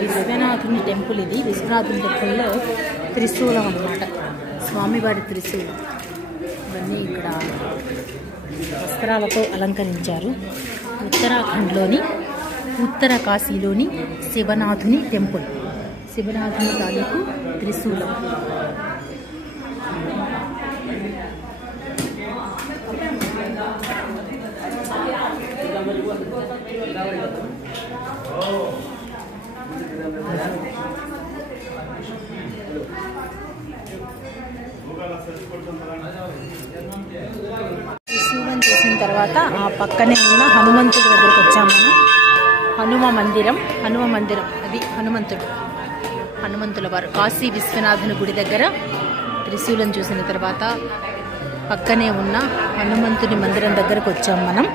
విశ్వనాథుని temple ఇది. విశ్వనాథుని టెంపుల్లో త్రిశూలం అన్నమాట, స్వామివారి త్రిశూలం. ఇవన్నీ ఇక్కడ వస్త్రాలతో అలంకరించారు. ఉత్తరాఖండ్లోని ఉత్తర కాశీలోని శివనాథుని టెంపుల్. శివనాథుని తాలూకు త్రిశూలం. త్రిశూలం చూసిన తర్వాత ఆ పక్కనే ఉన్న హనుమంతుడి దగ్గరకు వచ్చాము మనం. హనుమ మందిరం అది హనుమంతుల వారు. కాశీ విశ్వనాథుని గుడి దగ్గర త్రిశూలం చూసిన తర్వాత పక్కనే ఉన్న హనుమంతుని మందిరం దగ్గరకు వచ్చాము మనం.